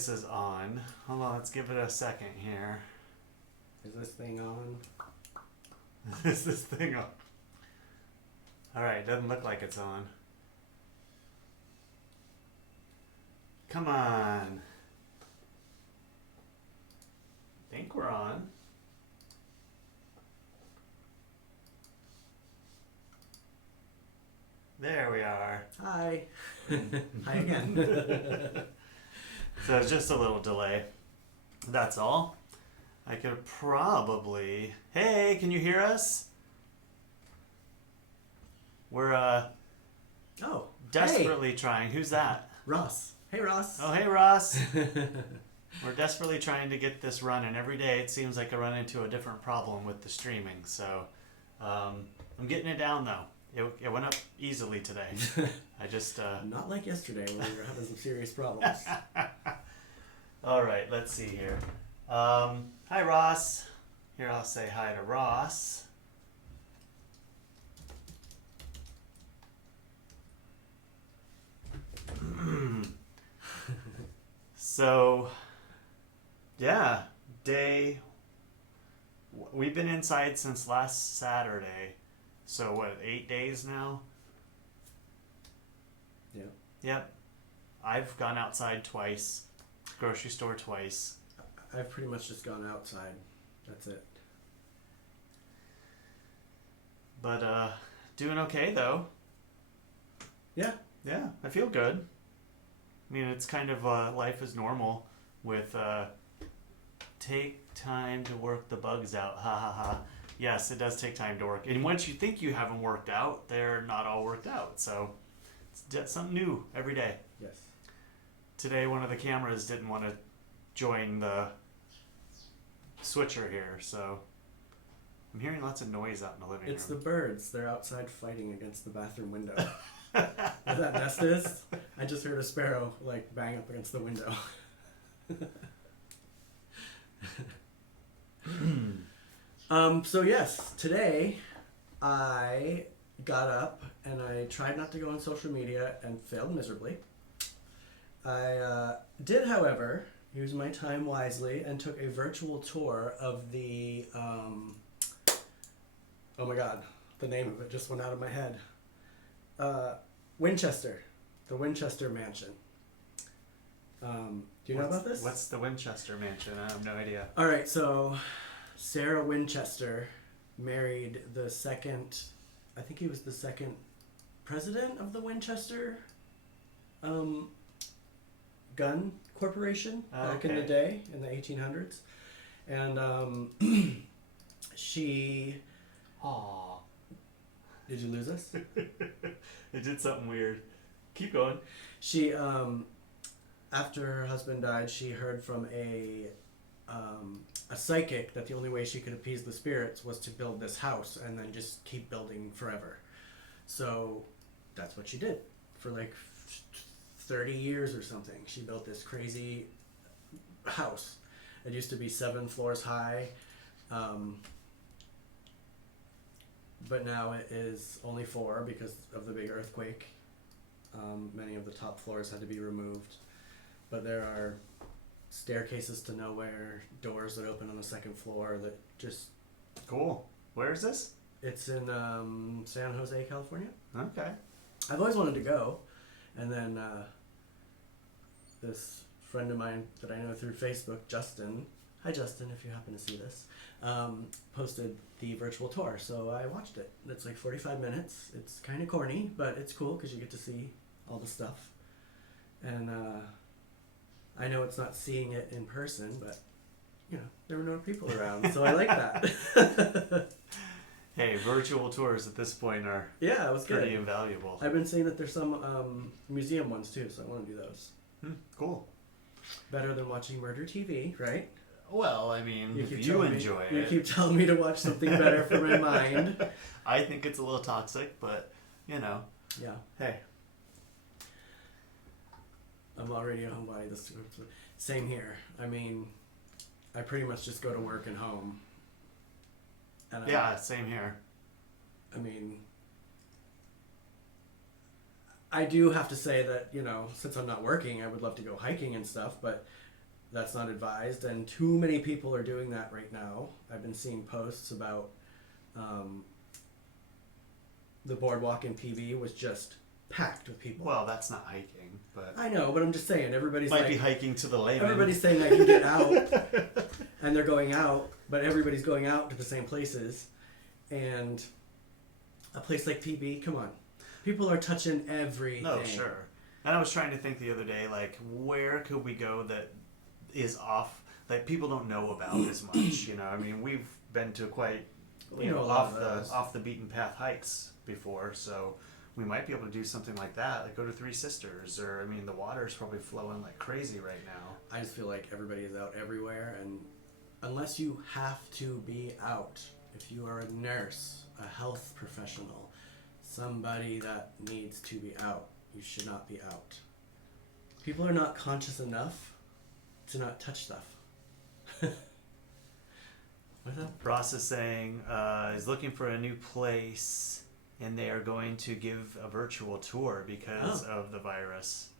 this is on. Hold on, let's give it a second here. Is this thing on? Is this thing on? Alright, doesn't look like it's on. Come on. I think we're on. There we are. Hi. Hi again. So it's just a little delay. That's all. I could probably... Hey, can you hear us? We're Oh. desperately trying. Who's that? Ross. Hey, Ross. Oh, hey, Ross. We're desperately trying to get this running. Every day it seems like I run into a different problem with the streaming. So I'm getting it down, though. It went up easily today. I just... Not like yesterday when we were having some serious problems. All right, let's see here. Hi, Ross. Here, I'll say hi to Ross. So, yeah, we've been inside since last Saturday. So, what, 8 days now? Yeah. Yep. I've gone outside twice, grocery store twice. I've pretty much just gone outside. That's it. But, doing okay, though. Yeah. Yeah, I feel good. I mean, it's kind of life as normal with take time to work the bugs out. Ha ha ha. Yes, it does take time to work. And once you think you have them worked out, they're not all worked out. So it's something new every day. Yes. Today, one of the cameras didn't want to join the switcher here, so I'm hearing lots of noise out in the living room. It's the birds. They're outside fighting against the bathroom window. Where that nest is, I just heard a sparrow like bang up against the window. So yes, today I got up and I tried not to go on social media and failed miserably. I did, however, use my time wisely and took a virtual tour of the, oh my god, the name of it just went out of my head. Winchester, the Winchester Mansion. Do you know about this? What's the Winchester Mansion? I have no idea. All right, so Sarah Winchester married the second, I think he was the second president of the Winchester gun corporation back in the day, in the 1800s. And she... Aww. Did you lose us? It did something weird. Keep going. She, after her husband died, she heard from a psychic that the only way she could appease the spirits was to build this house and then just keep building forever. So that's what she did for like 30 years or something. She built this crazy house. It used to be 7 floors high. But now it is only 4 because of the big earthquake. Many of the top floors had to be removed. But there are staircases to nowhere, doors that open on the 2nd floor that just... Cool. Where is this? It's in San Jose, California. Okay. I've always wanted to go. And then this friend of mine that I know through Facebook, Justin... Hi, Justin, if you happen to see this. Posted the virtual tour, so I watched it. It's like 45 minutes. It's kind of corny, but it's cool because you get to see all the stuff. And I know it's not seeing it in person, but you know, there were no people around, so I like that. Hey, virtual tours at this point are it was pretty good. Invaluable. I've been seeing that there's some museum ones too, so I want to do those. Cool. Better than watching murder TV, right? Well, I mean, if you enjoy it. You keep telling me to watch something better for my mind. I think it's a little toxic, but, you know. Yeah. Hey. I'm already a homebody. Same here. I mean, I pretty much just go to work and home. And yeah, same here. I mean, I do have to say that, you know, since I'm not working, I would love to go hiking and stuff, but that's not advised, and too many people are doing that right now. I've been seeing posts about the boardwalk in PV was just packed with people. Well, that's not hiking, but I know, but I'm just saying, everybody's might like, be hiking to the layman. everybody's saying I can get out, and they're going out, but everybody's going out to the same places, and a place like PB, come on, people are touching everything. No, sure. And I was trying to think the other day, like, where could we go that is off, like people don't know about as much, you know? I mean, we've been to quite, you know, off the beaten path hikes before, so we might be able to do something like that, like go to Three Sisters, or, I mean, the water's probably flowing like crazy right now. I just feel like everybody is out everywhere, and unless you have to be out, if you are a nurse, a health professional, somebody that needs to be out, you should not be out. People are not conscious enough to not touch stuff. What's that? Ross is saying is looking for a new place, and they are going to give a virtual tour because of the virus.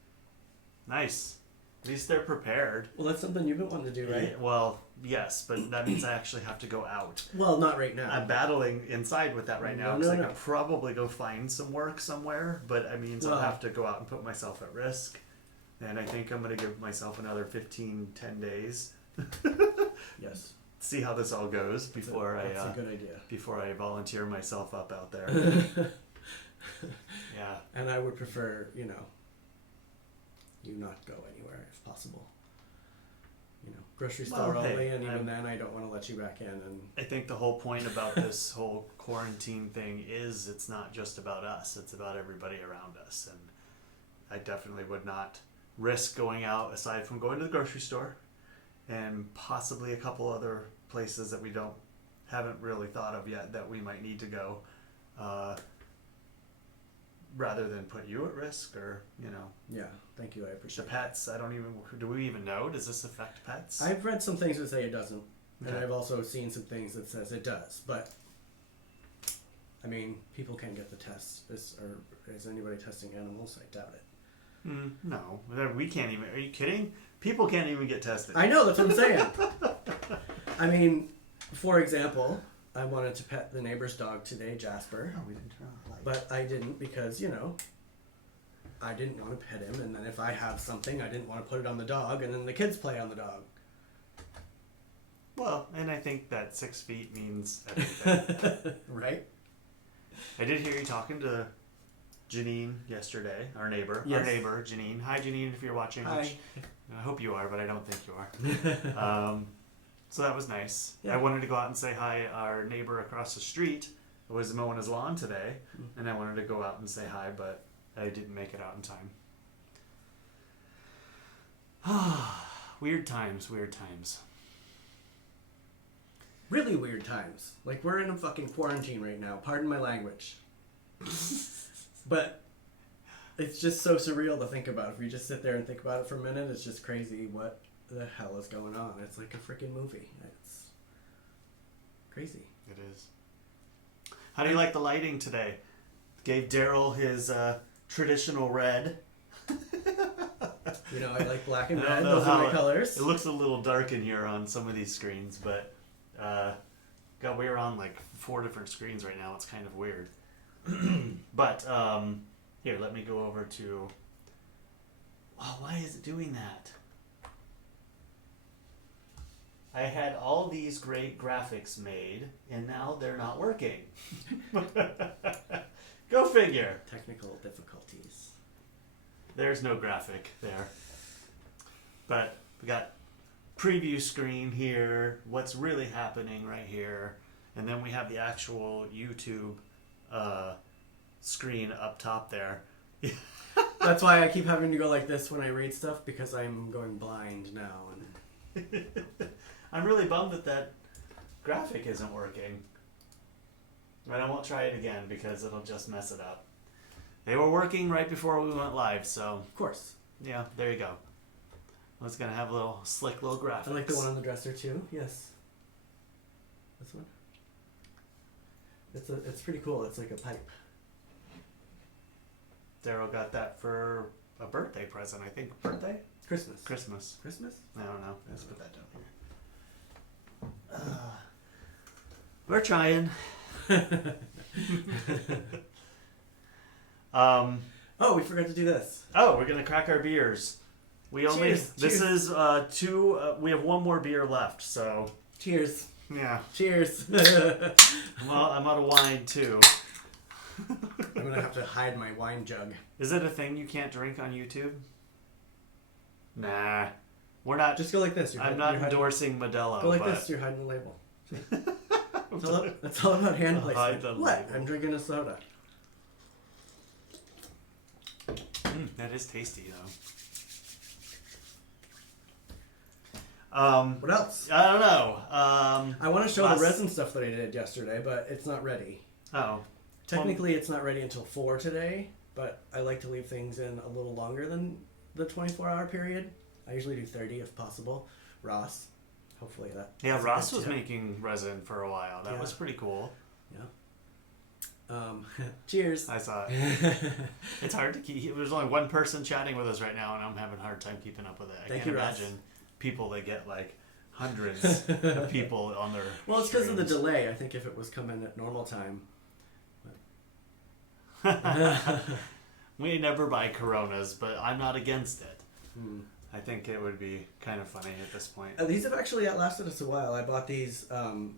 Nice. At least they're prepared. Well, that's something you've been wanting to do, right? Yeah, well, yes, but that means I actually have to go out. Well, not right now. I'm battling inside with that right now because No, I no. could probably go find some work somewhere, but I mean, I'll have to go out and put myself at risk. And I think I'm going to give myself another 10 days. Yes. See how this all goes before that's a good idea. before I volunteer myself up out there. Yeah. And I would prefer, you not go anywhere if possible. Grocery store only, and even then I don't want to let you back in. And I think the whole point about this whole quarantine thing is it's not just about us, it's about everybody around us. And I definitely would not risk going out aside from going to the grocery store and possibly a couple other places that we haven't really thought of yet that we might need to go, rather than put you at risk, or yeah, thank you, I the appreciate it. pets. Do we even know? Does this affect pets? I've read some things that say it doesn't, and Okay. I've also seen some things that says it does. But I mean, people can get the tests. Is anybody testing animals? I doubt it. No, we can't even. Are you kidding? People can't even get tested. I know, that's what I'm saying. I mean, for example, I wanted to pet the neighbor's dog today, Jasper. Oh, we didn't turn on the light. But I didn't because, I didn't want to pet him. And then if I have something, I didn't want to put it on the dog. And then the kids play on the dog. Well, and I think that 6 feet means everything. Right? I did hear you talking to Janine yesterday, our neighbor. Yes. Our neighbor, Janine. Hi, Janine, if you're watching. Hi. Which I hope you are, but I don't think you are. So that was nice. Yeah. I wanted to go out and say hi. Our neighbor across the street was mowing his lawn today, and I wanted to go out and say hi, but I didn't make it out in time. Weird times, weird times. Really weird times. Like, we're in a fucking quarantine right now. Pardon my language. But it's just so surreal to think about. If you just sit there and think about it for a minute, it's just crazy what the hell is going on. It's like a freaking movie. It's crain. It is. How do you like the lighting today? Gave Derrol his traditional red. I like black and I don't red. know Those are how my colors. It looks a little dark in here on some of these screens, but God, we're on like 4 different screens right now. It's kind of weird. But here, let me go over to. Oh, why is it doing that? I had all these great graphics made, and now they're not working. Go figure. Technical difficulties. There's no graphic there. But we got preview screen here, what's really happening right here, and then we have the actual YouTube screen up top there. That's why I keep having to go like this when I read stuff, because I'm going blind now. And I'm really bummed that graphic isn't working. But I won't try it again because it'll just mess it up. They were working right before we went live, so of course. yeah, there you go. I was gonna have a little slick little graphics. I like the one on the dresser too. Yes. This one. It's pretty cool. It's like a pipe. Derrol got that for a birthday present, I think. Birthday? Christmas. Christmas. Christmas? I don't know. Let's put that down here. We're trying. Oh, we forgot to do this. Oh, we're gonna crack our beers. We only. Cheers. This Cheers. is two. We have one more beer left, so Cheers. yeah. Cheers. Well, I'm out of wine too. I'm gonna have to hide my wine jug. Is it a thing you can't drink on YouTube? Nah, we're not. Just go like this. I'm not endorsing Modelo. Go like but this. You're hiding the label. That's all about hand Hide placement. the What? label. I'm drinking a soda. That is tasty though. What else? I don't know. I want to show last- the resin stuff that I did yesterday, but it's not ready. Oh, Technically, it's not ready until 4 today, but I like to leave things in a little longer than the 24-hour period. I usually do 30 if possible. Ross, hopefully that. yeah. that's a Ross good was tip. making resin for a while. That Yeah. was pretty cool. Cheers. I saw it. It's hard to keep. There's only one person chatting with us right now, and I'm having a hard time keeping up with it. I Thank can't you, Ross. imagine people that get like hundreds of people on their. Well, it's because of the streams. delay. I think if it was coming at normal time. We never buy Coronas, but I'm not against it. Hmm. I think it would be kind of funny at this point. These have actually outlasted us a while. I bought these on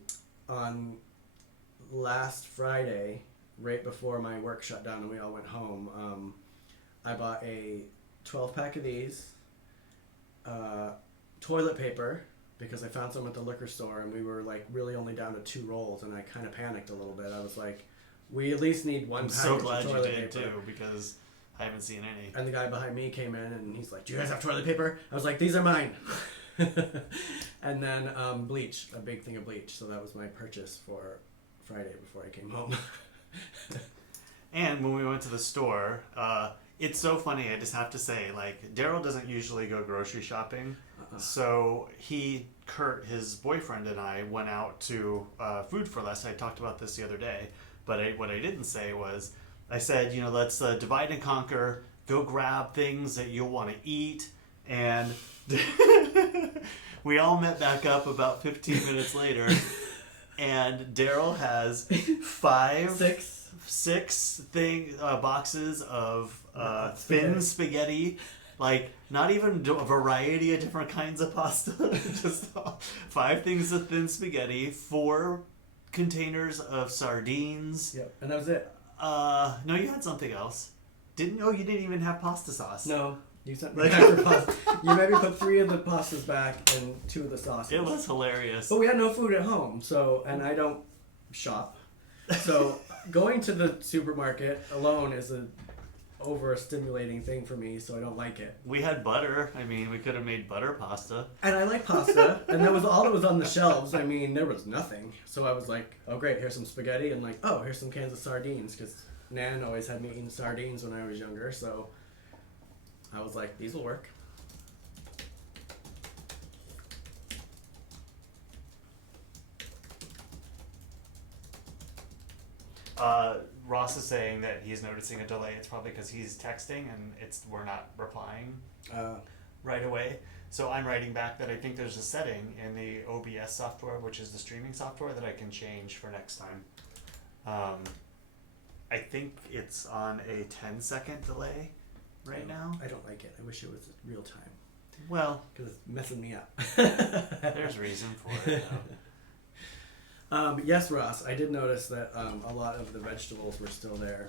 last Friday, right before my work shut down and we all went home. I bought a 12-pack of these, toilet paper, because I found some at the liquor store and we were like really only down to 2 rolls, and I kind of panicked a little bit. I was like, we at least need one I'm package so of glad you toilet did paper. too, because I haven't seen any. And the guy behind me came in and he's like, do you guys have toilet paper? I was like, these are mine. And then bleach, a big thing of bleach. So that was my purchase for Friday before I came home. And when we went to the store, it's so funny. I just have to say, like, Derrol doesn't usually go grocery shopping, so Kurt, his boyfriend, and I went out to Food for Less. I talked about this the other day, but what I didn't say was, I said, let's divide and conquer. Go grab things that you'll want to eat, and we all met back up about 15 minutes later, and Derrol has six boxes of thin spaghetti, like not even a variety of different kinds of pasta, just 5 things of thin spaghetti, 4 containers of sardines. Yep, and that was it. No, you had something else. You didn't even have pasta sauce. No, you sent me back for pasta. You maybe put 3 of the pastas back and 2 of the sauces. It was hilarious. But we had no food at home, and I don't shop. So going to the supermarket alone is a overstimulating thing for me, so I don't like it. We had butter. I mean, we could have made butter pasta. And I like pasta, and that was all that was on the shelves. I mean, there was nothing. So I was like, oh great, here's some spaghetti, and like, oh, here's some cans of sardines, because Nan always had me eating sardines when I was younger, so I was like, these will work. Ross is saying that he's noticing a delay. It's probably because he's texting and we're not replying right away. So I'm writing back that I think there's a setting in the OBS software, which is the streaming software, that I can change for next time. I think it's on a 10-second delay right now. I don't like it. I wish it was real time, Well, because it's messing me up. there's reason for it, though. Yes, Ross, I did notice that a lot of the vegetables were still there.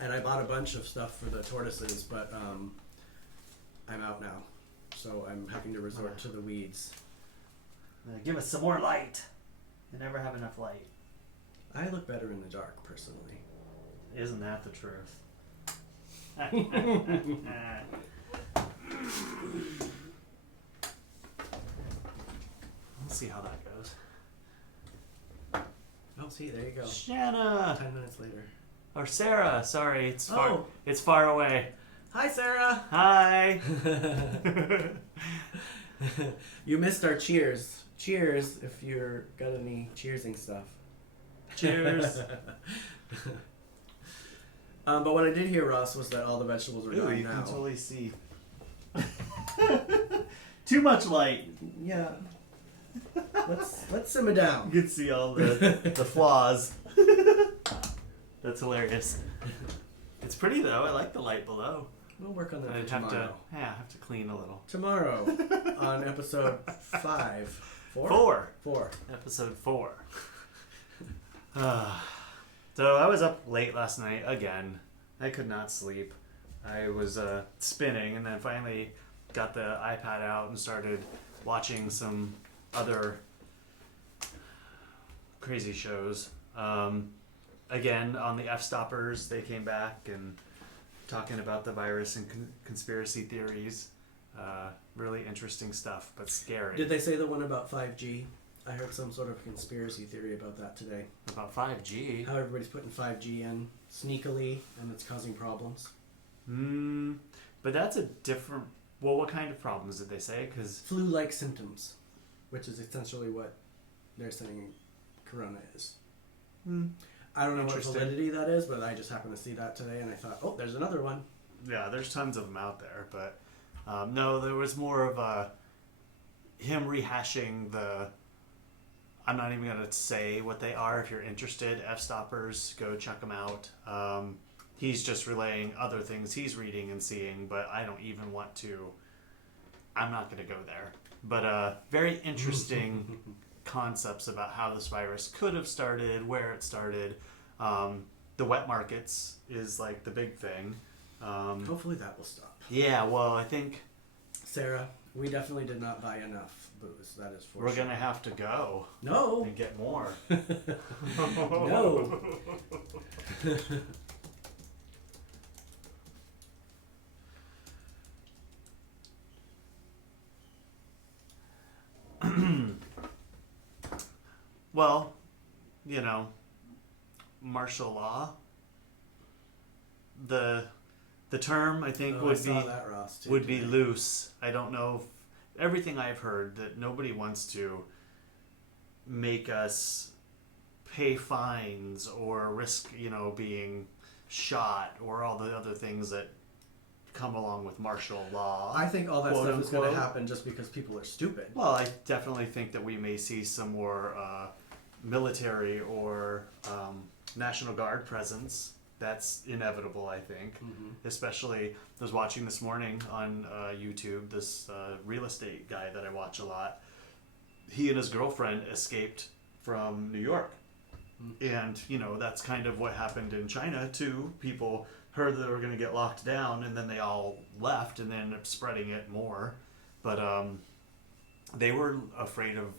And I bought a bunch of stuff for the tortoises, but I'm out now. So I'm having to resort to the weeds. Give us some more light. You never have enough light. I look better in the dark, personally. Isn't that the truth? Let's see how that goes. Oh, see, there you go. Shanna! 10 minutes later. Or Sarah, sorry, it's far, Oh. it's far away. Hi, Sarah! Hi! You missed our cheers. Cheers if you're got any cheersing stuff. Cheers! But what I did hear, Ross, was that all the vegetables are Ooh, done you now. can totally see. Too much light. Yeah. Let's simmer down. You can see all the flaws. That's hilarious. It's pretty though. I like the light below. We'll work on that for I'd tomorrow. have to clean a little. Tomorrow on episode 5. 4? Episode 4. So I was up late last night again. I could not sleep. I was spinning, and then finally got the iPad out and started watching some other crazy shows. Again, on the F-Stoppers, they came back and talking about the virus and conspiracy theories. Really interesting stuff, but scary. Did they say the one about 5G? I heard some sort of conspiracy theory about that today. About 5G? How everybody's putting 5G in sneakily, and it's causing problems. But that's a different... Well, what kind of problems did they say? Because flu-like symptoms, which is essentially what they're saying Corona is. I don't know what validity that is, but I just happened to see that today, and I thought, oh, there's another one. Yeah, there's tons of them out there, but no, there was more of him rehashing the... I'm not even going to say what they are. If you're interested, F-Stoppers, go check them out. He's just relaying other things he's reading and seeing, but I don't even want to... I'm not going to go there. But very interesting concepts about how this virus could have started, where it started. The wet markets is like the big thing. Hopefully that will stop. Yeah, well, I think... Sarah, we definitely did not buy enough booze. That is for We're sure. going to have to go. No. And get more. No. Well, you know, martial law. The term I think I saw that, Ross, too, would be today. loose. I don't know if everything I've heard that nobody wants to make us pay fines or risk, being shot or all the other things that come along with martial law. I think all that quote stuff is going to unquote. happen just because people are stupid. Well, I definitely think that we may see some more military or National Guard presence. That's inevitable, I think. Especially, I was watching this morning on YouTube, this real estate guy that I watch a lot. He and his girlfriend escaped from New York. And, that's kind of what happened in China, too. People heard that they were going to get locked down, and then they all left and then ended up spreading it more. But they were afraid of,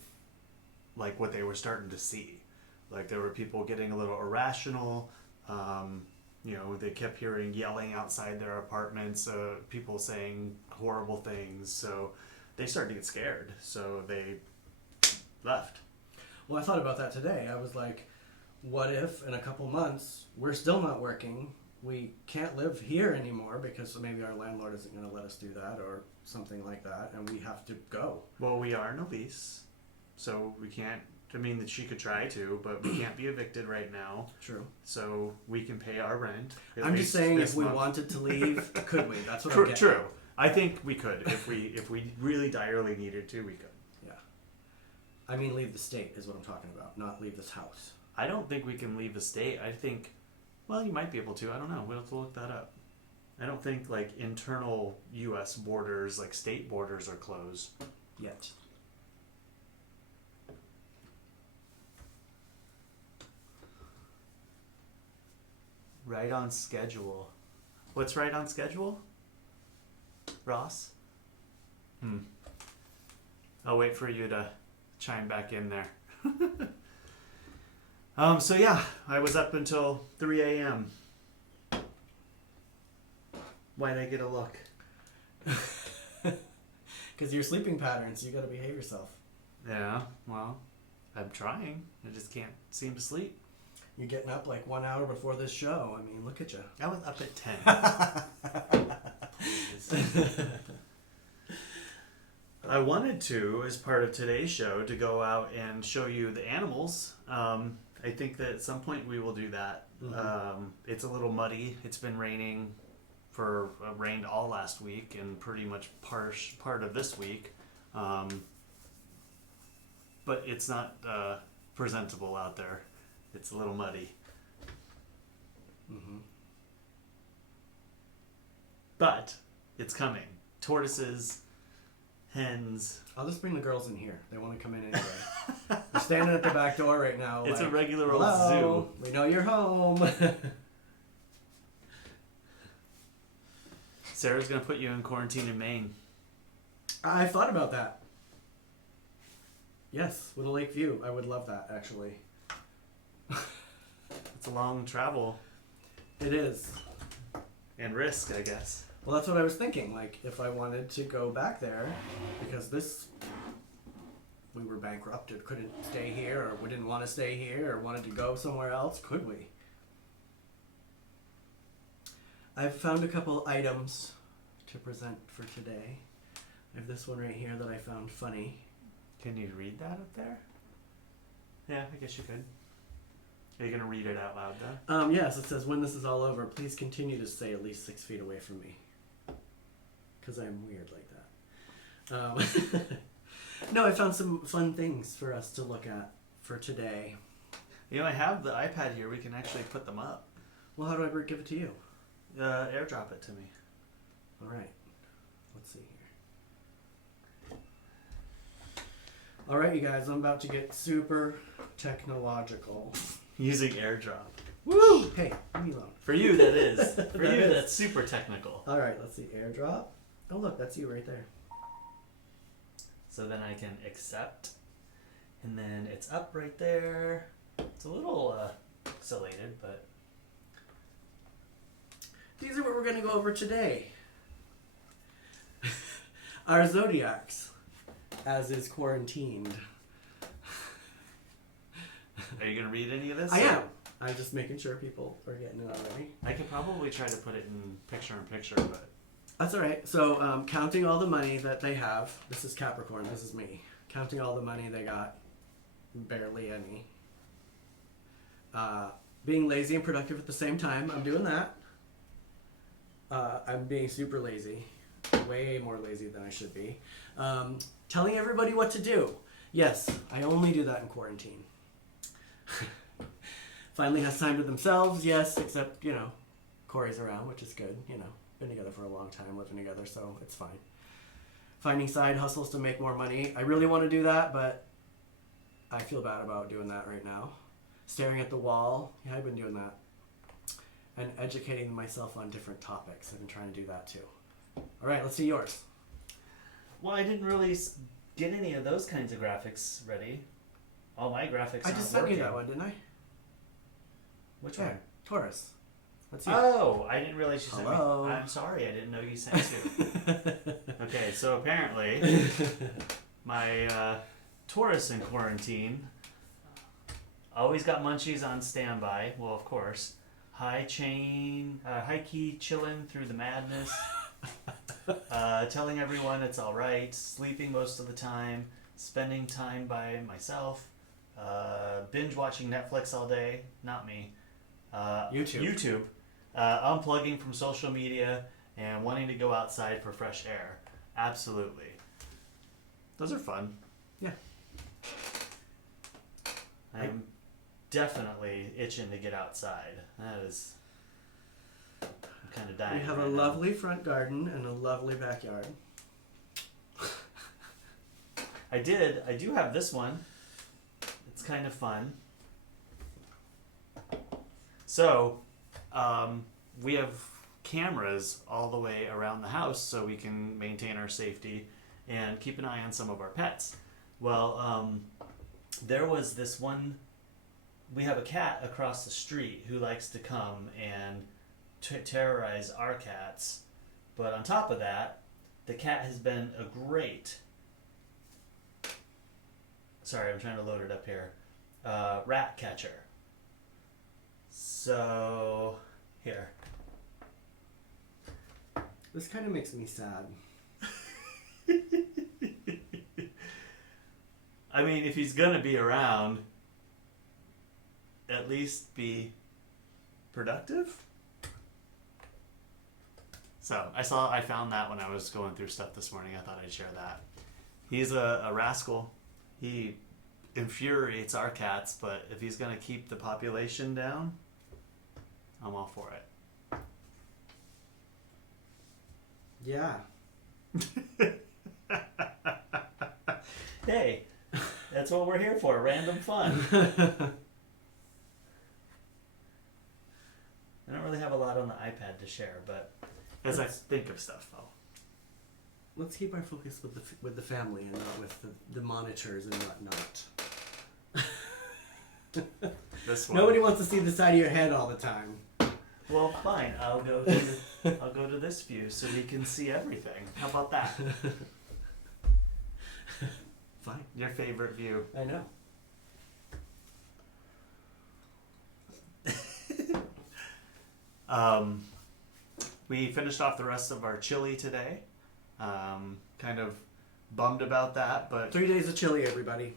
like, what they were starting to see. Like, there were people getting a little irrational. They kept hearing yelling outside their apartments, people saying horrible things. So they started to get scared. So they left. Well, I thought about that today. I was like, what if in a couple months we're still not working? We can't live here anymore because maybe our landlord isn't going to let us do that or something like that, and we have to go. Well, we are in a lease, so we can't... I mean, that she could try to, but we can't be evicted right now. True. So we can pay our rent. I'm just saying, if we wanted to leave, could we? That's what I'm getting. True. I think we could. If we really direly needed to, we could. Yeah. I mean, leave the state is what I'm talking about, not leave this house. I don't think we can leave the state. I think, well, you might be able to. I don't know. We'll have to look that up. I don't think, like, internal U.S. borders, like state borders, are closed. Yet. Right on schedule. What's right on schedule? Ross? I'll wait for you to chime back in there. So yeah, I was up until 3 a.m. Why'd I get a look? Because your sleeping patterns, you got to behave yourself. Yeah, well, I'm trying. I just can't seem to sleep. You're getting up like 1 hour before this show. I mean, look at you. I was up at 10. I wanted to, as part of today's show, to go out and show you the animals. I I think that at some point we will do that. It's a little muddy. It's been raining rained all last week and pretty much part of this week. But it's not presentable out there. It's a little muddy. But it's coming. Tortoises, hens. I'll just bring the girls in here. They want to come in anyway. They're standing at the back door right now. It's like, a regular old hello, zoo. we know you're home. Sarah's going to put you in quarantine in Maine. I thought about that. Yes, with a lake view. I would love that, actually. It's a long travel. It is. And risk, I guess. Well, that's what I was thinking. Like, if I wanted to go back there, because we were bankrupted, couldn't stay here, or we didn't want to stay here, or wanted to go somewhere else, could we? I've found a couple items to present for today. I have this one right here that I found funny. Can you read that up there? Yeah, I guess you could. Are you going to read it out loud, though? Yes, it says, when this is all over, please continue to stay at least 6 feet away from me. Because I'm weird like that. No, I found some fun things for us to look at for today. You know, I have the iPad here. We can actually put them up. Well, how do I give it to you? Airdrop it to me. All right. Let's see here. All right, you guys. I'm about to get super technological. Using airdrop. Woo! Hey, leave me alone. For you, that is. For That you, is. that's super technical. All right, let's see. Airdrop. Oh, look, that's you right there. So then I can accept. And then it's up right there. It's a little pixelated, but... These are what we're going to go over today. Our zodiacs, as is quarantined. Are you going to read any of this? I am. I'm just making sure people are getting it already. I could probably try to put it in picture-in-picture, but... That's all right. So, counting all the money that they have. This is Capricorn. This is me. Counting all the money they got. Barely any. Being lazy and productive at the same time. I'm doing that. I'm being super lazy. Way more lazy than I should be. Telling everybody what to do. Yes, I only do that in quarantine. Finally has time to themselves, yes, except, you know, Cory's around, which is good, you know. Been together for a long time, living together, so it's fine. Finding side hustles to make more money. I really want to do that, but I feel bad about doing that right now. Staring at the wall. Yeah, I've been doing that. And educating myself on different topics. I've been trying to do that too. All right, let's see yours. Well, I didn't really get any of those kinds of graphics ready. All my graphics I aren't just sent working. you that one, didn't I? Which Yeah, one? Taurus. That's you. Oh, I didn't realize you sent me. Hello. I'm sorry, I didn't know you sent two. Okay, so apparently my Taurus in quarantine always got munchies on standby. Well, of course. High key chilling through the madness. Telling everyone it's all right. Sleeping most of the time. Spending time by myself. Binge watching Netflix all day. Not me. YouTube. Unplugging from social media and wanting to go outside for fresh air. Absolutely. Those are fun. Yeah. I'm definitely itching to get outside. That is... I'm kind of dying. We have right a now. lovely front garden and a lovely backyard. I do have this one. It's kind of fun. So, we have cameras all the way around the house so we can maintain our safety and keep an eye on some of our pets. Well, there was this one... We have a cat across the street who likes to come and terrorize our cats. But on top of that, the cat has been a great... Sorry, I'm trying to load it up here. Rat catcher. So, here. This kind of makes me sad. I mean, if he's gonna be around, at least be productive. So I found that when I was going through stuff this morning. I thought I'd share that. He's a rascal. He infuriates our cats, but if he's gonna keep the population down, I'm all for it. Yeah. Hey, that's what we're here for, random fun. I don't really have a lot on the iPad to share, but as I think of stuff, Let's keep our focus with the family and not with the monitors and whatnot. this one. Nobody wants to see the side of your head all the time. Well, fine. I'll go to this view so we can see everything. How about that? Fine. Your favorite view. I know. We finished off the rest of our chili today. Kind of bummed about that, but 3 days of chili, everybody.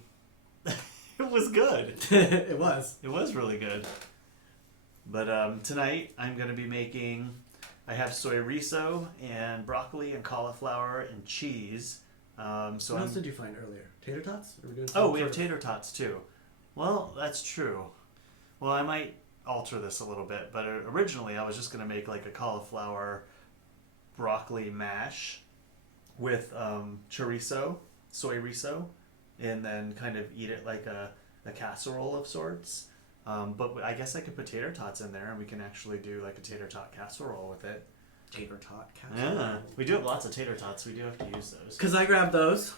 it was good. It was. It was really good. But tonight I'm going to be making, I have soy riso and broccoli and cauliflower and cheese. What else did you find earlier? Tater tots? Are we doing we have tater tots too. Well, that's true. Well, I might alter this a little bit, but originally I was just going to make like a cauliflower broccoli mash with chorizo, soy riso, and then kind of eat it like a casserole of sorts. But I guess I could put tater tots in there and we can actually do like a tater tot casserole with it. Tater tot casserole? Yeah, we do have lots of tater tots. We do have to use those. Because I grabbed those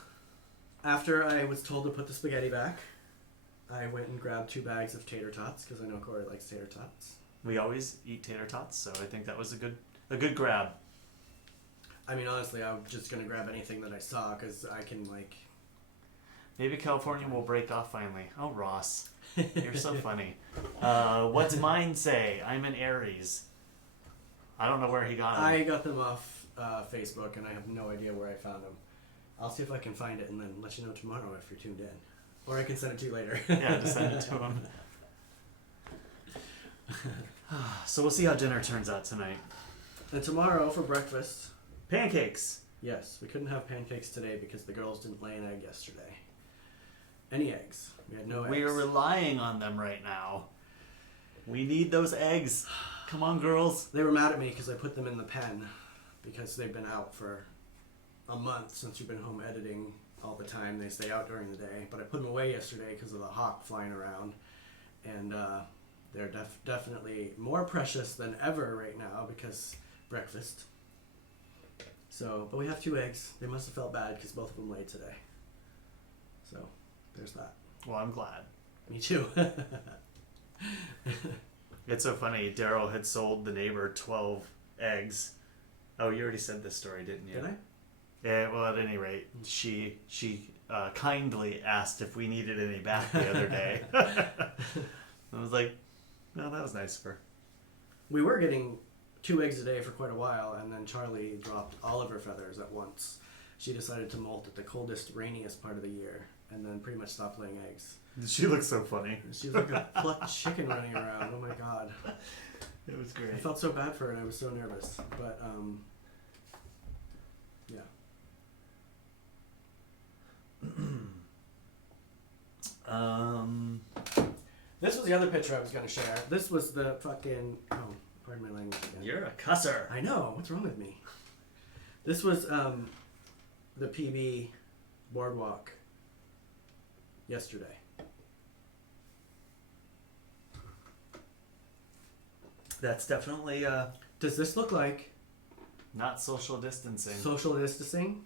after I was told to put the spaghetti back. I went and grabbed 2 bags of tater tots because I know Cory likes tater tots. We always eat tater tots, so I think that was a good grab. I mean, honestly, I was just going to grab anything that I saw because I can, like... Maybe California will break off finally. Oh, Ross. You're so funny. What's mine say? I'm an Aries. I don't know where he got them. I got them off Facebook, and I have no idea where I found them. I'll see if I can find it and then let you know tomorrow if you're tuned in. Or I can send it to you later. Yeah, just send it to him. So we'll see how dinner turns out tonight. And tomorrow for breakfast... Pancakes. Yes, we couldn't have pancakes today because the girls didn't lay an egg yesterday. Any eggs. We had no eggs. We are relying on them right now. We need those eggs. Come on, girls. They were mad at me because I put them in the pen because they've been out for a month since you've been home editing all the time. They stay out during the day. But I put them away yesterday because of the hawk flying around. And they're definitely more precious than ever right now because breakfast. So, but we have 2 eggs. They must have felt bad because both of them laid today. So, there's that. Well, I'm glad. Me too. It's so funny. Derrol had sold the neighbor 12 eggs. Oh, you already said this story, didn't you? Did I? Yeah, well, at any rate, she kindly asked if we needed any back the other day. I was like, no, that was nice of her. We were getting 2 eggs a day for quite a while, and then Charlie dropped all of her feathers at once. She decided to molt at the coldest, rainiest part of the year, and then pretty much stopped laying eggs. She looks so funny. She was like a plucked chicken running around. Oh my god. It was great. I felt so bad for her, and I was so nervous. But, yeah. This was the other picture I was going to share. This was the fucking... Oh, pardon my language again. You're a cusser. I know. What's wrong with me? This was the PB boardwalk yesterday. That's definitely Does this look like not social distancing. social distancing?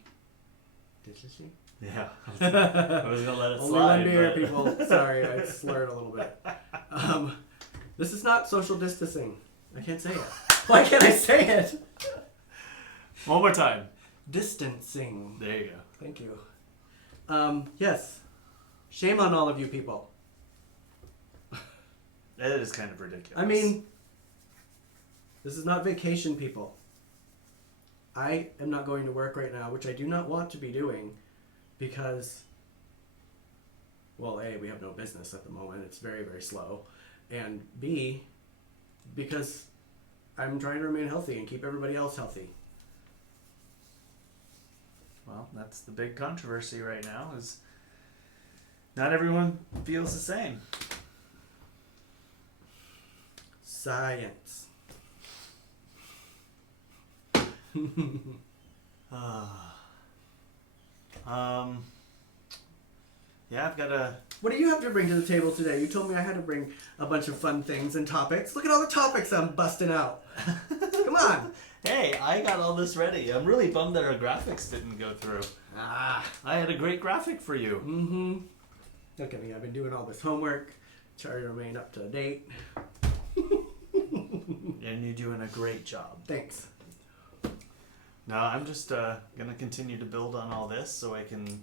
Distancing? Yeah. I was going to let it Only slide. one beer, but... people. Sorry, I slurred a little bit. This is not social distancing. I can't say it. Why can't I say it? One more time. Distancing. There you go. Thank you. Yes. Shame on all of you people. It is kind of ridiculous. I mean, this is not vacation, people. I am not going to work right now, which I do not want to be doing because, well, A, we have no business at the moment. It's very, very slow. and B, because I'm trying to remain healthy and keep everybody else healthy. Well, that's the big controversy right now is not everyone feels the same. Science. Yeah, I've got a... What do you have to bring to the table today? You told me I had to bring a bunch of fun things and topics. Look at all the topics I'm busting out. Come on. Hey, I got all this ready. I'm really bummed that our graphics didn't go through. Ah. I had a great graphic for you. Mm-hmm. Look at me. I've been doing all this homework. Try to remain up to date. And you're doing a great job. Thanks. No, I'm just going to continue to build on all this so I can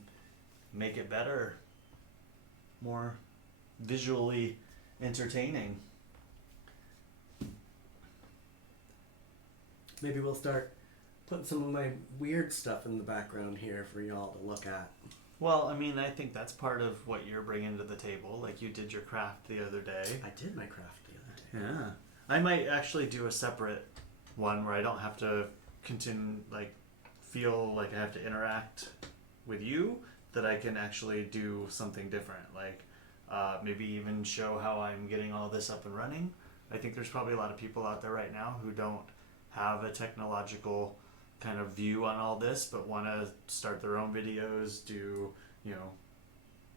make it better. More visually entertaining. Maybe we'll start putting some of my weird stuff in the background here for y'all to look at. Well, I mean, I think that's part of what you're bringing to the table. Like you did your craft the other day. I did my craft the other day. Yeah. I might actually do a separate one where I don't have to continue, like, feel like I have to interact with you, that I can actually do something different. Like, maybe even show how I'm getting all this up and running. I think there's probably a lot of people out there right now who don't have a technological kind of view on all this, but want to start their own videos,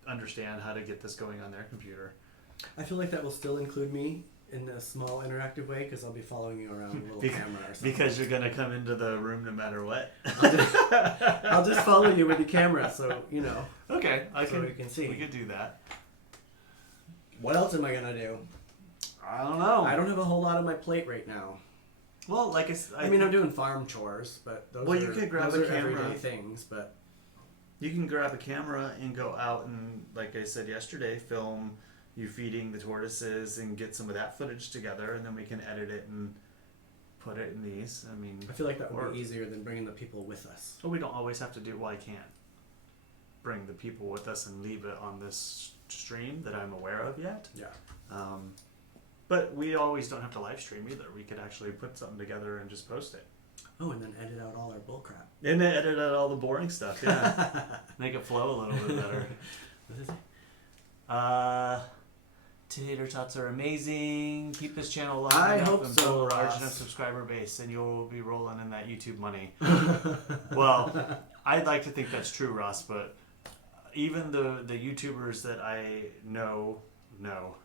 understand how to get this going on their computer. I feel like that will still include me in a small interactive way because I'll be following you around with a little camera or something. Because you're going to come into the room no matter what. I'll just follow you with the camera so, Okay, so you can see. We could do that. What else am I going to do? I don't know. I don't have a whole lot on my plate right now. Well, like I mean, I'm doing farm chores, but you could grab those a camera. everyday things, but... You can grab a camera and go out and, like I said yesterday, film you feeding the tortoises and get some of that footage together, and then we can edit it and put it in these. I mean... I feel like that would be easier than bringing the people with us. Well, we don't always have to do... Well, I can't bring the people with us and leave it on this stream that I'm aware of yet. Yeah. But we always don't have to live stream either. We could actually put something together and just post it. Oh, and then edit out all our bullcrap. And then edit out all the boring stuff, yeah. Make it flow a little bit better. What is it? Tater tots are amazing. Keep this channel long I enough hope and so, build a large Ross. enough subscriber base, and you'll be rolling in that YouTube money. Well, I'd like to think that's true, Ross, but even the YouTubers that I know,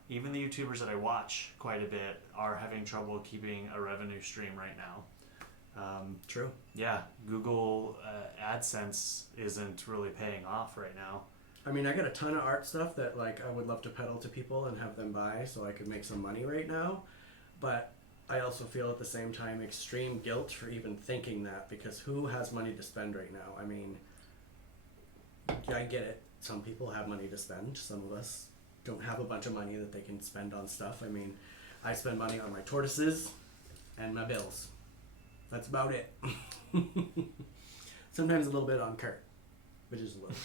even the YouTubers that I watch quite a bit are having trouble keeping a revenue stream right now. True. Yeah, Google AdSense isn't really paying off right now. I mean, I got a ton of art stuff that I would love to peddle to people and have them buy so I could make some money right now. But I also feel at the same time extreme guilt for even thinking that, because who has money to spend right now? I mean, I get it. Some people have money to spend. Some of us don't have a bunch of money that they can spend on stuff. I mean, I spend money on my tortoises and my bills. That's about it. Sometimes a little bit on Kurt, which is a little.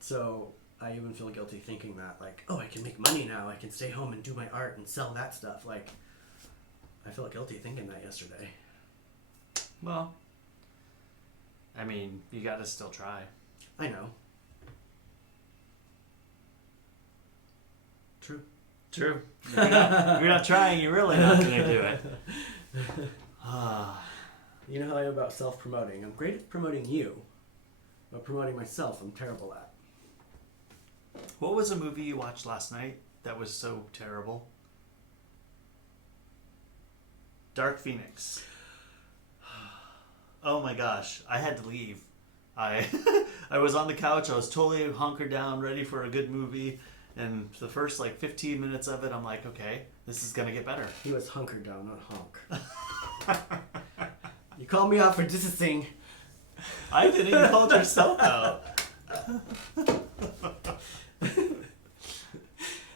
So I even feel guilty thinking that, I can make money now. I can stay home and do my art and sell that stuff. I felt guilty thinking that yesterday. Well, I mean, you got to still try. I know. True. If you're not trying, you're really not going to do it. You know how I am about self-promoting. I'm great at promoting you, but promoting myself, I'm terrible at. What was a movie you watched last night that was so terrible? Dark Phoenix. Oh my gosh, I had to leave. I was on the couch, I was totally hunkered down, ready for a good movie, and the first 15 minutes of it, I'm like, okay, this is gonna get better. He was hunkered down, not honk. You called me out for distancing. I didn't. You called yourself out.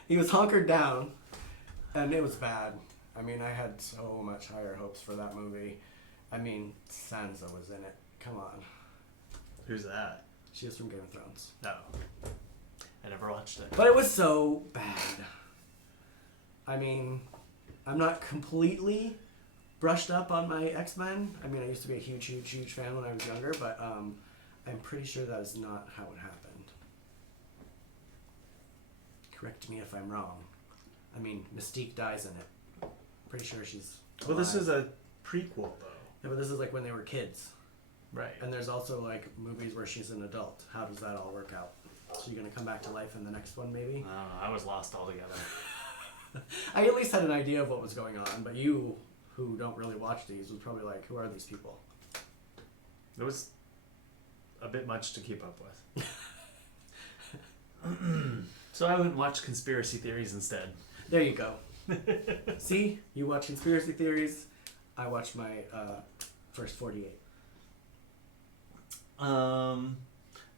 He was hunkered down, and it was bad. I mean, I had so much higher hopes for that movie. I mean, Sansa was in it. Come on. Who's that? She was from Game of Thrones. No. I never watched watched it. But it was so bad. I mean, I'm not completely brushed up on my X-Men. I mean, I used to be a huge fan when I was younger, but I'm pretty sure that is not how it happened. Correct me if I'm wrong. I mean, Mystique dies in it. Pretty sure she's alive. Well, this is a prequel, though. Yeah, but this is like when they were kids. Right. And there's also like movies where she's an adult. How does that all work out? So you're gonna come back to life in the next one, maybe? I don't know. I was lost altogether. I at least had an idea of what was going on, but you, who don't really watch these, was probably like, who are these people? It was a bit much to keep up with. So I went and watched conspiracy theories instead. There you go. See? You watch conspiracy theories. I watched my first 48.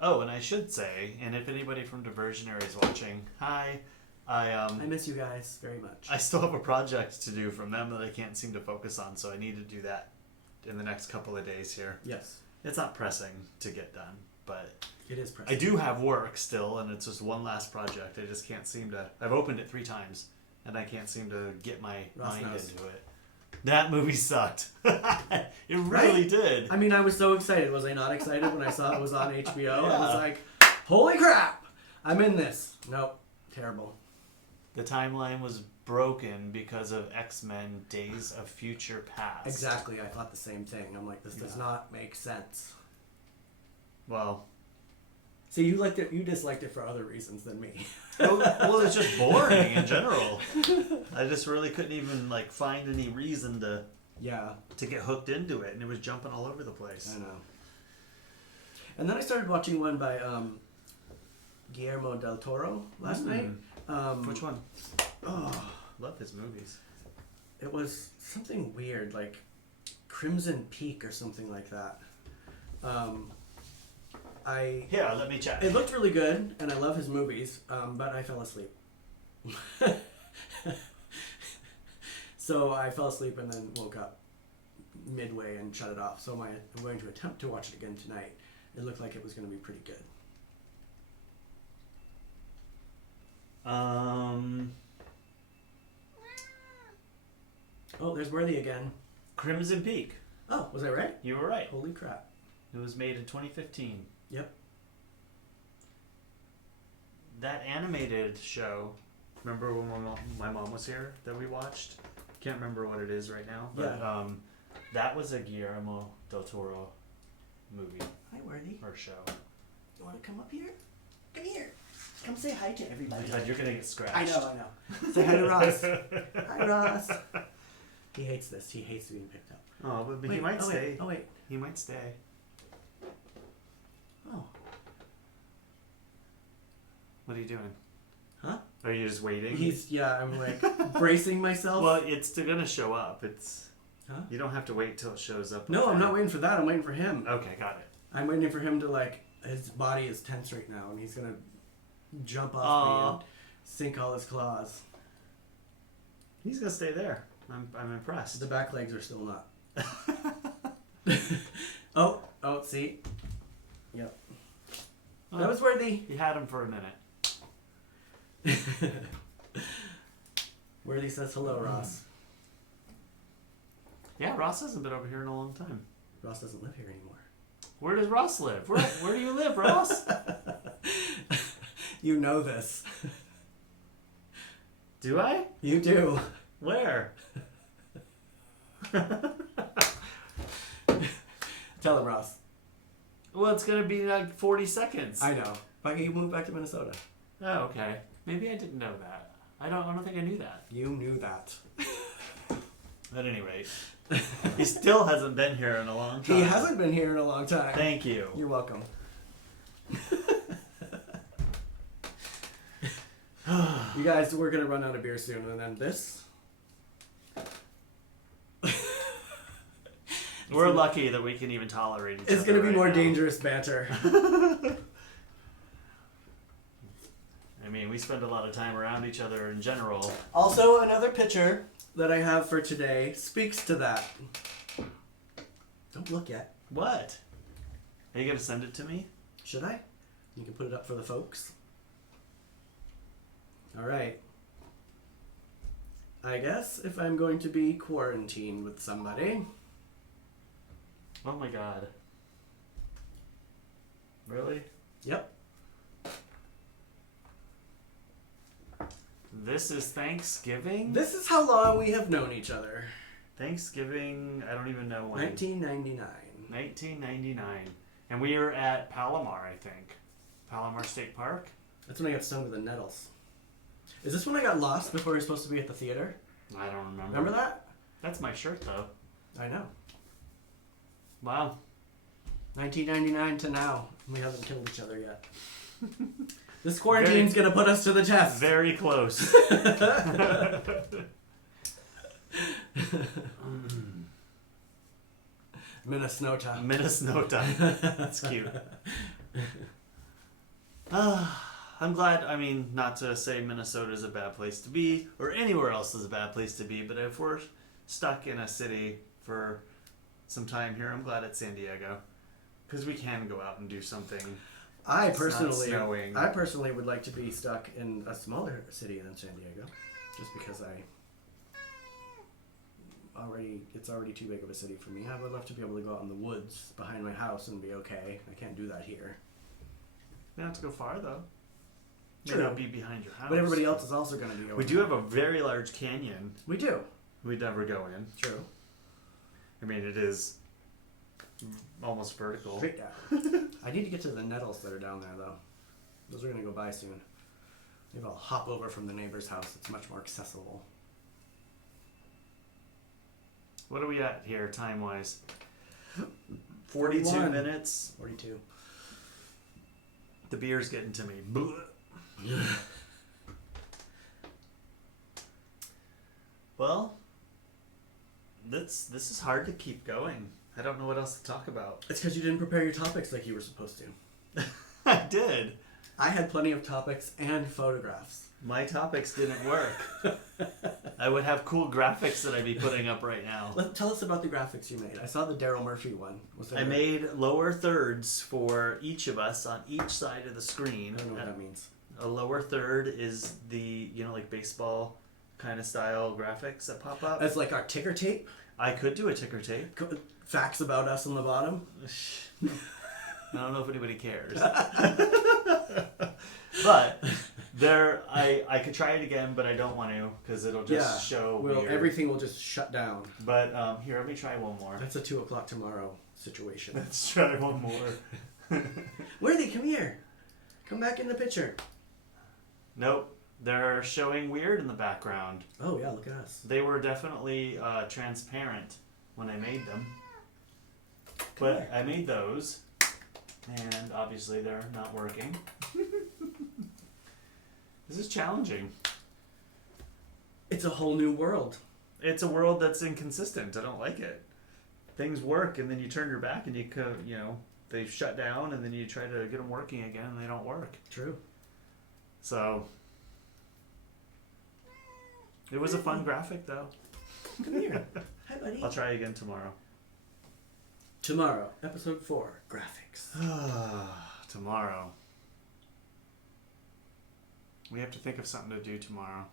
Oh, and I should say, and if anybody from Diversionary is watching, hi. I miss you guys very much. I still have a project to do from them that I can't seem to focus on, so I need to do that in the next couple of days here. Yes. It's not pressing to get done, but It is pressing. I do have work still, and it's just one last project. I just can't seem to... I've opened it 3 times, and I can't seem to get my mind into it. That movie sucked. It really did. I mean, I was so excited. Was I not excited when I saw it was on HBO? Yeah. I was like, holy crap! I'm in this. Nope. Terrible. The timeline was broken because of X-Men Days of Future Past. Exactly. I thought the same thing. I'm like, this does not make sense. Well... See, you liked it. You disliked it for other reasons than me. well, it's just boring in general. I just really couldn't even like find any reason to get hooked into it, and it was jumping all over the place. I know. And then I started watching one by Guillermo del Toro last night. Which one? Love his movies. It was something weird, like Crimson Peak or something like that. Here, let me check. It looked really good, and I love his movies, but I fell asleep. So I fell asleep and then woke up midway and shut it off. So I'm going to attempt to watch it again tonight. It looked like it was going to be pretty good. Oh, there's Worthy again. Crimson Peak. Oh, was I right? You were right. Holy crap. It was made in 2015. Yep. That animated show, remember when my mom was here that we watched? Can't remember what it is right now, but that was a Guillermo del Toro movie. Hi, Worthy. Or show. You want to come up here? Come here. Come say hi to everybody. Oh my God, you're gonna get scratched. I know. Say hi to Ross. Hi, Ross. He hates this. He hates being picked up. Oh, but he might stay. Wait. He might stay. Oh. What are you doing? Huh? Are you just waiting? I'm like bracing myself. Well, it's gonna show up. Huh? You don't have to wait till it shows up. No, I'm not waiting for that. I'm waiting for him. Okay, got it. I'm waiting for him to his body is tense right now, and he's gonna jump off me and sink all his claws. He's gonna stay there. I'm impressed. The back legs are still not. Oh, see? Yep. Well, That was Worthy. You had him for a minute. Worthy says hello, Ross. Yeah, Ross hasn't been over here in a long time. Ross doesn't live here anymore. Where does Ross live? Where do you live, Ross? You know this. Do I? You do. Where? Tell him, Ross. Well, it's gonna be like 40 seconds. I know. But you moved back to Minnesota. Oh, okay. Maybe I didn't know that. I don't think I knew that. You knew that. At any rate, he still hasn't been here in a long time. He hasn't been here in a long time. Thank you. You're welcome. You guys, we're gonna run out of beer soon, and then this. We're lucky that we can even tolerate each other. It's gonna be right more now. dangerous banter. I mean, we spend a lot of time around each other in general. Also, another picture that I have for today speaks to that. Don't look yet. What? Are you gonna send it to me? Should I? You can put it up for the folks. All right. I guess if I'm going to be quarantined with somebody. Oh my god. Really? Yep. This is Thanksgiving? This is how long we have known each other. Thanksgiving, I don't even know when. 1999. 1999. And we were at Palomar, I think. Palomar State Park? That's when I got stung with the nettles. Is this when I got lost before we were supposed to be at the theater? I don't remember. Remember that? That's my shirt, though. I know. Wow. 1999 to now. We haven't killed each other yet. This quarantine's gonna put us to the test. Very close. Minnesota. Minnesota. That's cute. I'm glad, I mean, not to say Minnesota is a bad place to be, or anywhere else is a bad place to be, but if we're stuck in a city for some time here, I'm glad it's San Diego. Because we can go out and do something. I It's not personally snowing. would like to be stuck in a smaller city than San Diego, just because it's already too big of a city for me. I would love to be able to go out in the woods behind my house and be okay. I can't do that here. You don't have to go far, though. May True. not be behind your house. But everybody else is also going to be over. We do have a very large canyon. We do. We'd never go in. True. I mean, it is almost vertical. Straight down. I need to get to the nettles that are down there, though. Those are going to go by soon. Maybe I'll hop over from the neighbor's house. It's much more accessible. What are we at here, time-wise? 42 41. minutes. 42. The beer's getting to me. Well, this is hard to keep going. I don't know what else to talk about. It's because you didn't prepare your topics like you were supposed to. I did. I had plenty of topics and photographs. My topics didn't work. I would have cool graphics that I'd be putting up right now. Tell us about the graphics you made. I saw the Derrol Murphy one. I made lower thirds for each of us on each side of the screen. I don't know what that means. A lower third is the, like baseball kind of style graphics that pop up. As like our ticker tape? I could do a ticker tape. Facts about us on the bottom? I don't know if anybody cares. But I could try it again, but I don't want to because it'll just show weird. Everything will just shut down. But here, let me try one more. That's a 2 o'clock tomorrow situation. Let's try one more. Worthy, come here. Come back in the picture. Nope. They're showing weird in the background. Oh, yeah, look at us. They were definitely transparent when I made them. But I made those, and obviously they're not working. This is challenging. It's a whole new world. It's a world that's inconsistent. I don't like it. Things work, and then you turn your back, and they shut down, and then you try to get them working again, and they don't work. True. So it was a fun graphic, though. Come here. Hi, buddy. I'll try again tomorrow. Tomorrow, episode 4, graphics. Tomorrow. We have to think of something to do tomorrow.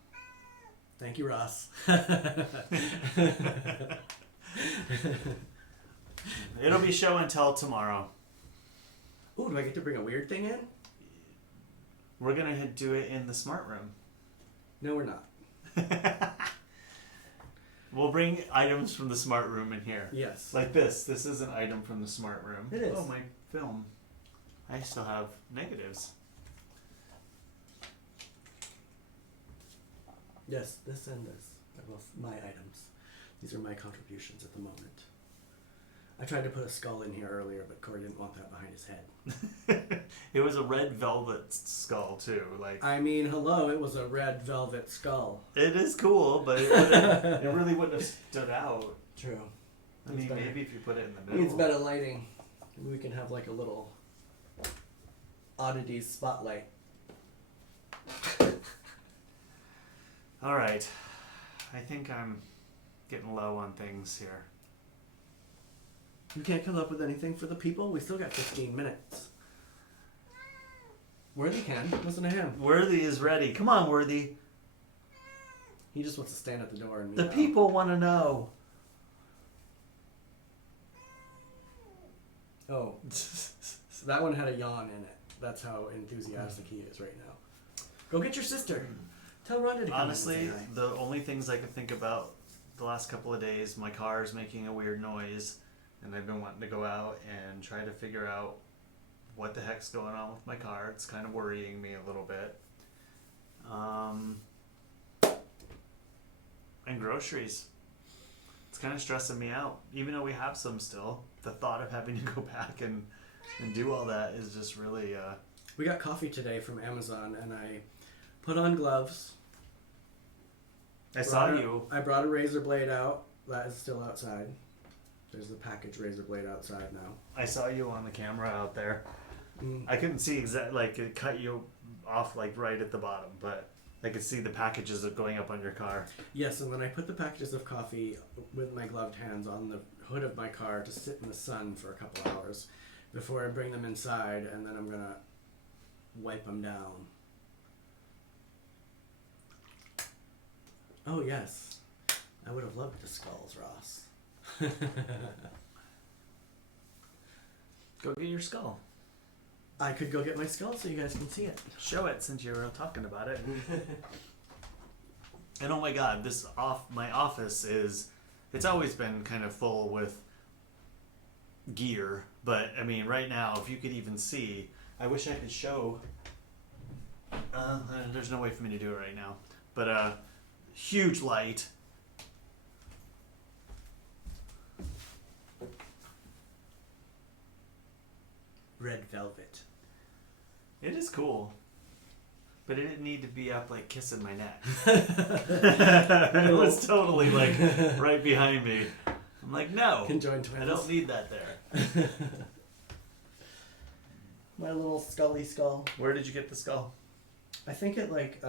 Thank you, Ross. It'll be show and tell tomorrow. Ooh, do I get to bring a weird thing in? We're going to do it in the smart room. No, we're not. We'll bring items from the smart room in here. Yes. Like this. This is an item from the smart room. It is. Oh, my film. I still have negatives. Yes, this and this are both my items. These are my contributions at the moment. I tried to put a skull in here earlier, but Cory didn't want that behind his head. It was a red velvet skull, too. I mean, hello, it was a red velvet skull. It is cool, but it really wouldn't have stood out. True. I mean, maybe if you put it in the middle. Needs better lighting. Maybe we can have like a little oddities spotlight. All right. I think I'm getting low on things here. You can't come up with anything for the people? We still got 15 minutes. Worthy can. Listen to him. Worthy is ready. Come on, Worthy. He just wants to stand at the door and The meow. people want to know. Oh. So that one had a yawn in it. That's how enthusiastic he is right now. Go get your sister. Tell Rhonda to come Honestly, in and say hi. the only things I could think about the last couple of days, my car is making a weird noise, and I've been wanting to go out and try to figure out what the heck's going on with my car. It's kind of worrying me a little bit. And groceries. It's kind of stressing me out. Even though we have some still, the thought of having to go back and do all that is just really... We got coffee today from Amazon, and I put on gloves. I saw you. I brought a razor blade out. That is still outside. There's the package razor blade outside now. I saw you on the camera out there. Mm. I couldn't see like it cut you off like right at the bottom, but I could see the packages of going up on your car. Yes, and then I put the packages of coffee with my gloved hands on the hood of my car to sit in the sun for a couple hours before I bring them inside, and then I'm gonna wipe them down. Oh yes, I would have loved the skulls, Ross. Go get your skull. I could go get my skull so you guys can see it. Show it since you were talking about it. And oh my god, my office it's always been kind of full with gear, but I mean right now if you could even see, I wish I could show, there's no way for me to do it right now, but huge light. Red velvet. It is cool. But it didn't need to be up like kissing my neck. It was totally like right behind me. I'm like, no, Conjoined twins. I don't need that there. My little scully skull. Where did you get the skull? I think at like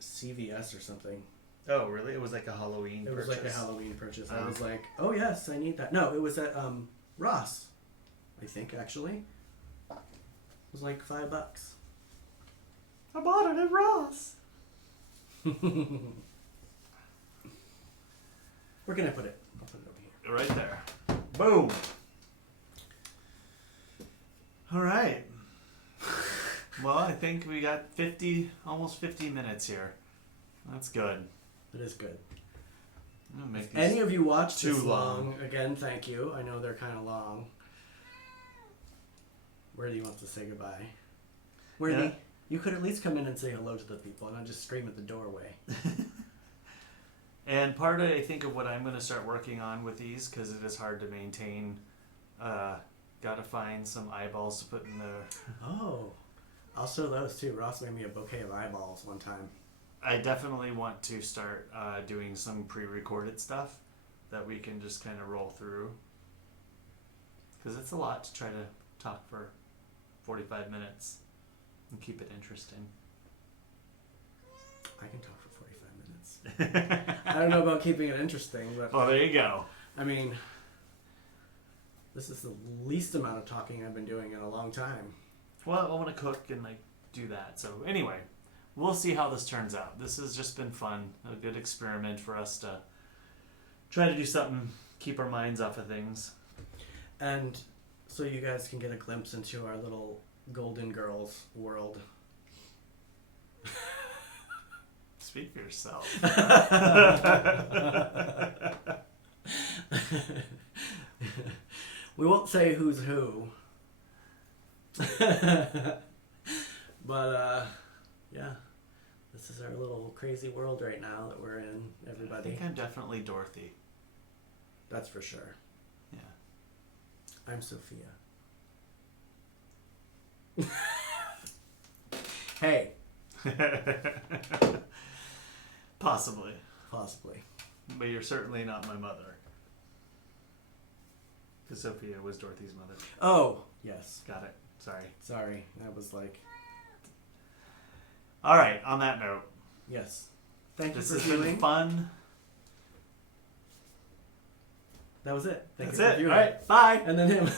CVS or something. Oh, really? It was like a Halloween It was purchase. like a Halloween purchase. Oh. I was like, oh yes, I need that. No, it was at Ross. I think actually. It was like $5. I bought it at Ross. Where can I put it? I'll put it over here. Right there. Boom. All right. Well, I think we got almost 50 minutes here. That's good. It is good. I'm gonna make If these any of you watch too this long. again, thank you. I know they're kind of long. Where do you want to say goodbye? Where Yeah. You could at least come in and say hello to the people and not just scream at the doorway. And part of, I think, of what I'm going to start working on with these, because it is hard to maintain, got to find some eyeballs to put in the... Oh. I'll show those too. Ross made me a bouquet of eyeballs one time. I definitely want to start doing some pre-recorded stuff that we can just kind of roll through. Because it's a lot to try to talk for 45 minutes and keep it interesting. I can talk for 45 minutes. I don't know about keeping it interesting, but Well, there you go. I mean, this is the least amount of talking I've been doing in a long time. Well, I want to cook and like do that. So anyway, we'll see how this turns out. This has just been fun, a good experiment for us to try to do something, keep our minds off of things. And so you guys can get a glimpse into our little Golden Girls world. Speak for yourself. We won't say who's who. But, yeah. This is our little crazy world right now that we're in, I everybody. think I'm definitely Dorothy. That's for sure. Yeah. I'm Sophia. Hey. Possibly. Possibly. But you're certainly not my mother. Because Sophia was Dorothy's mother. Oh, yes. Got it. Sorry. Sorry. That was like... All right. On that note. Yes. Thank you This for has viewing. been fun. That was it. Thank That's you for it. viewing. All right. Bye. And then him.